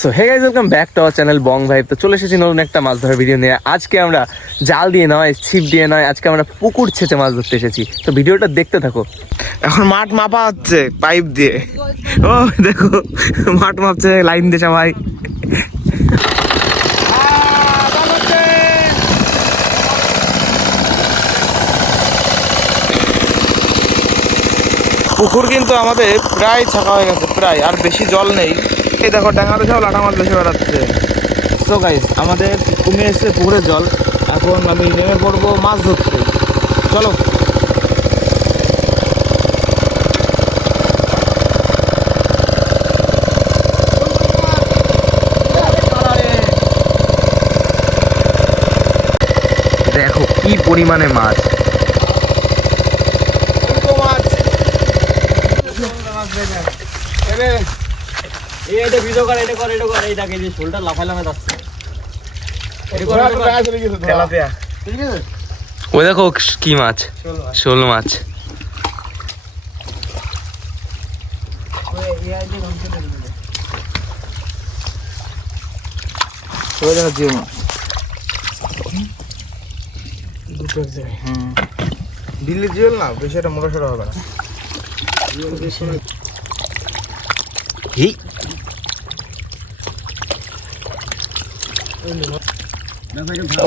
So hey guys, welcome back to our channel Bong Vibe. তো চলে এসেছি নতুন একটা মাছ ধরার ভিডিও নিয়ে। আজকে আমরা জাল দিয়ে নয়, ছিপ দিয়ে নয়, আজকে আমরা পুকুর ছেঁচে মাছ ধরতে এসেছি। তো ভিডিওটা দেখতে থাকো। এখন মাঠ মাপা হচ্ছে পাইপ দিয়ে। ও দেখো, মাঠ মাপছে লাইন দিয়ে সবাই। পুকুর কিন্তু আমাদের প্রায় ছাকা হয়ে গেছে, প্রায় আর বেশি জল নেই। এই দেখো ডাঙাতে সব লাটা মাছ বেশি বেড়াচ্ছে। তো গাইস, আমাদের কমে এসছে পুকুরের জল। এখন আমি নেমে পড়বো মাছ ধরতে। চলো। দেখো কি পরিমাণে মাছ। ওই দেখো কি মাছ, শোল মাছ। দিল্লি জিওল না, বেশি একটা মোটা সোটা হবে না।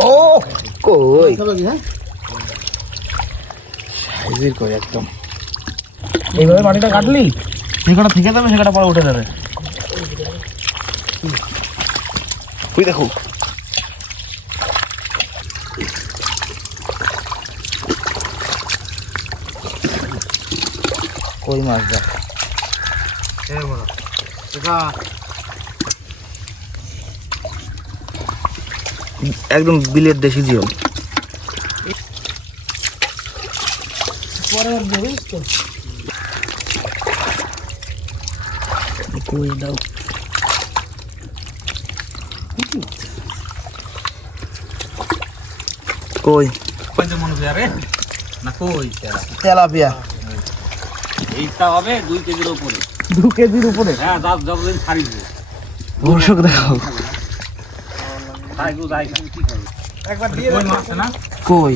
ও কই সাইজের কই একদম। এইভাবে মাটিটা কাটলি যে কটা থেকে যাবে সে কটা পরে উঠে যাবে। ওই দেখো কই মাছ দেখ, একদম বিলের দেশি জিওল। কই দাও, কই তেলাপিয়া। এইটা হবে 2 কেজির উপরে। 2 কেজির উপরে? হ্যাঁ, যতদিন ছাড়িবে। দর্শক দেখো একবার দিয়ে মাছ না কই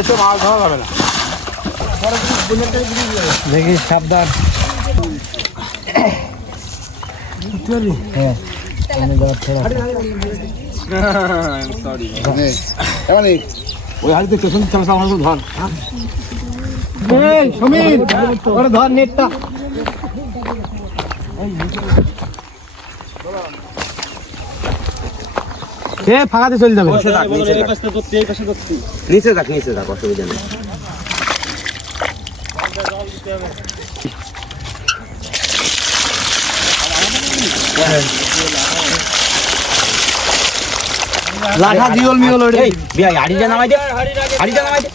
এসে মাছ ধরা যাবে না। দেখি সাবধান। হ্যাঁ ওই হাড়িতে পেছন চালটা আমার ধর। সমীর ওরে ধর নেটটা। ফাঁকাতে চলে যাবে। নিচে থাক, অসুবিধা নেই। লাঠা জিওল মিওল ওরে বিয়াই হাড়িটা নামাই দে, হাড়িটা নামাই দে।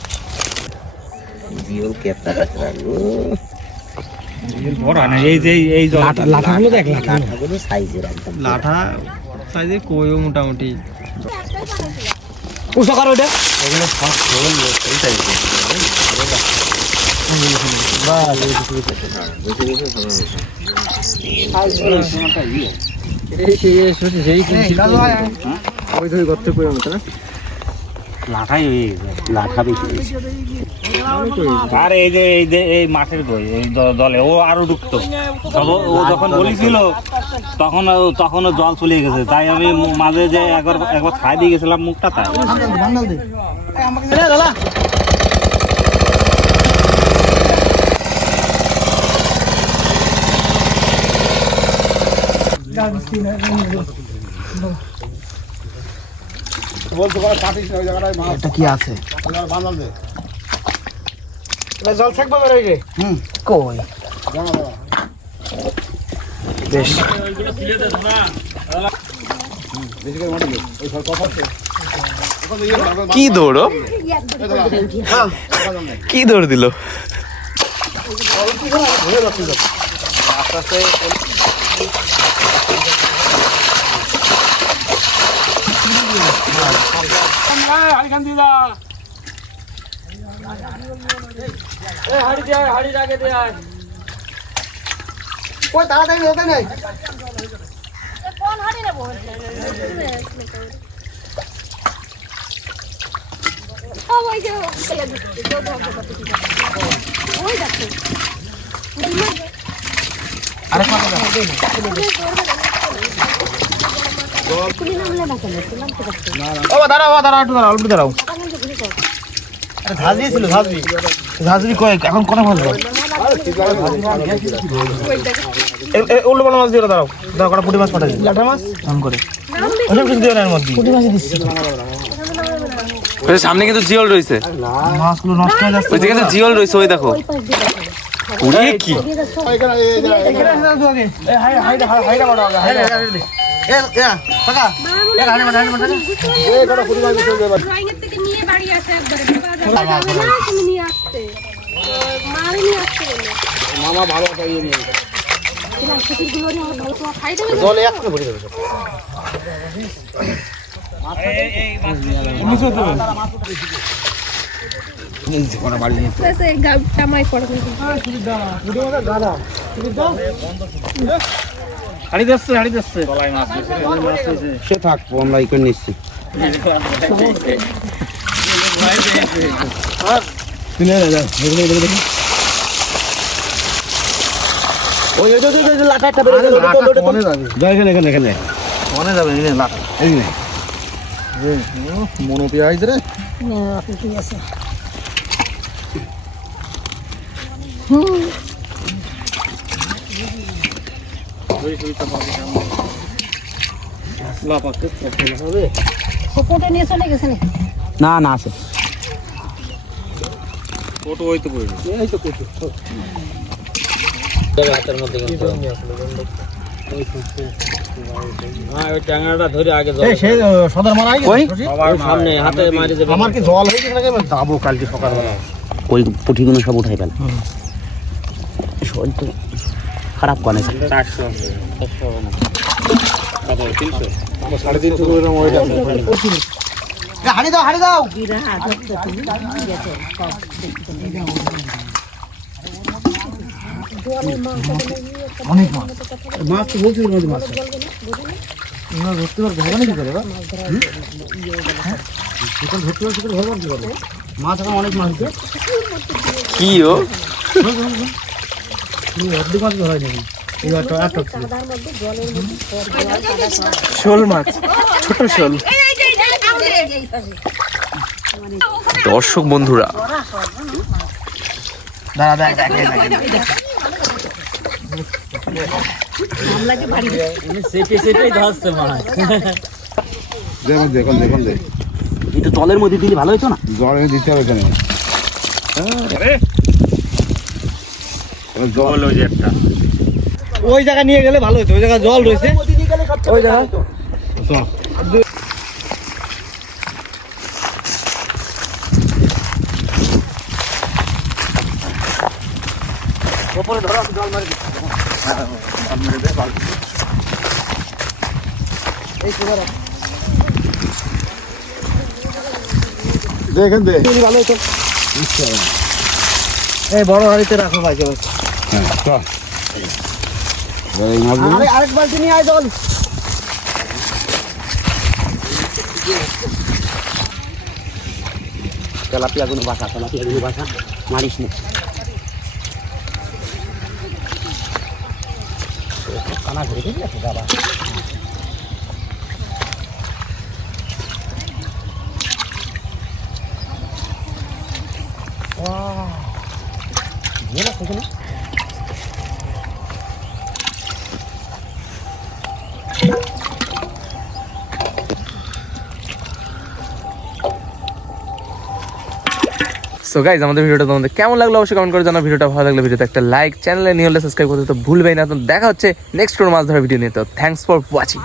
জিওল কেপটা রাখো। জিওল বড় না, এই যে এই লাঠাগুলো দেখ, লাঠাগুলো সাইজের একদম। লাঠা সাইজে কইও মোটামুটি উঁচা কর ওটা। এগুলো সব ঝোল এই সাইজের। আর এই যে এই মাঠের দলে ও আরো ঢুকতো। ও যখন বলেছিল তখন জল চলে গেছে, তাই আমি মাঝে যে একবার খাই দিয়ে গেছিলাম মুখটা। তাই এটা কি আছে? জল থাকবে বের হয়ে। কই বেশ কি দৌড়, কি দৌড় দিল। আস্তে আস্তে দাঁড়াও ঝাঁঝরি কয়েক এখন কোনে ফেলবো উল্টো পাল্টা মাছ দিয়ে দাঁড়াও দাও কটা পুঁটি মাছ পাঠাই লাটা মাছ অন করে ওসব কিছু দিও না এর মধ্যে পুঁটি মাছ দিচ্ছি সামনে কিন্তু জিওল রয়েছে, মাছগুলো নষ্ট হয়ে যাচ্ছে। ওই যে কিন্তু জিওল রয়েছে, ওই দেখো। ওরে কি মামা ভালো খাইয়ে নিয়ে জলে একটু ভরে দেবে সে থাকবো আমরা এই করে নিচ্ছি মনোপিয়াজ রে না না আছে আমার কি জল হয়েছে নাকি যাবো কালকে সকালবেলা ওই পুঁঠিগুলো সব উঠাই ফেল শরীর তো খারাপ করে হাড়ি দাও হাড়ি দাও অনেক মাছ মাছ তো বলছি মাছ ধরতে পারবো হবে না কি করে ধরতে পারবো মাছ এখন অনেক মাছ কি ও মাছ হয় নাকি শোল মাছ, ছোট শোল। দর্শক বন্ধুরা, একটু জলের মধ্যে দিলে ভালো হতো না? জলে দিতে হবে কেন ওই জায়গা নিয়ে গেলে ভালো হতো, ওই জায়গা জল রয়েছে ওই জায়গা দেখেন দে ভালো হতো। এই বড় হাড়িতে রাখো ভাই চল। আরেক বালতি নিয়ে আয় জল। তেলাপিয়াগুলো বাসা মারিস না। কানা ঘুরে দেখি আছে বাবা। সেখানে সো গাইজ আমাদের ভিডিওটা তোমাদের কেমন লাগলো অবশ্যই কমেন্ট করে জানাও। ভিডিওটা ভালো লাগলে ভিডিওতে একটা লাইক, চ্যানেলে নিয়ে হলে সাবস্ক্রাইব করতে তো ভুলবেই না। তো দেখা হচ্ছে নেক্সট কোনো মাছ ধরার ভিডিও নিয়ে। তো থ্যাংকস ফর ওয়াচিং।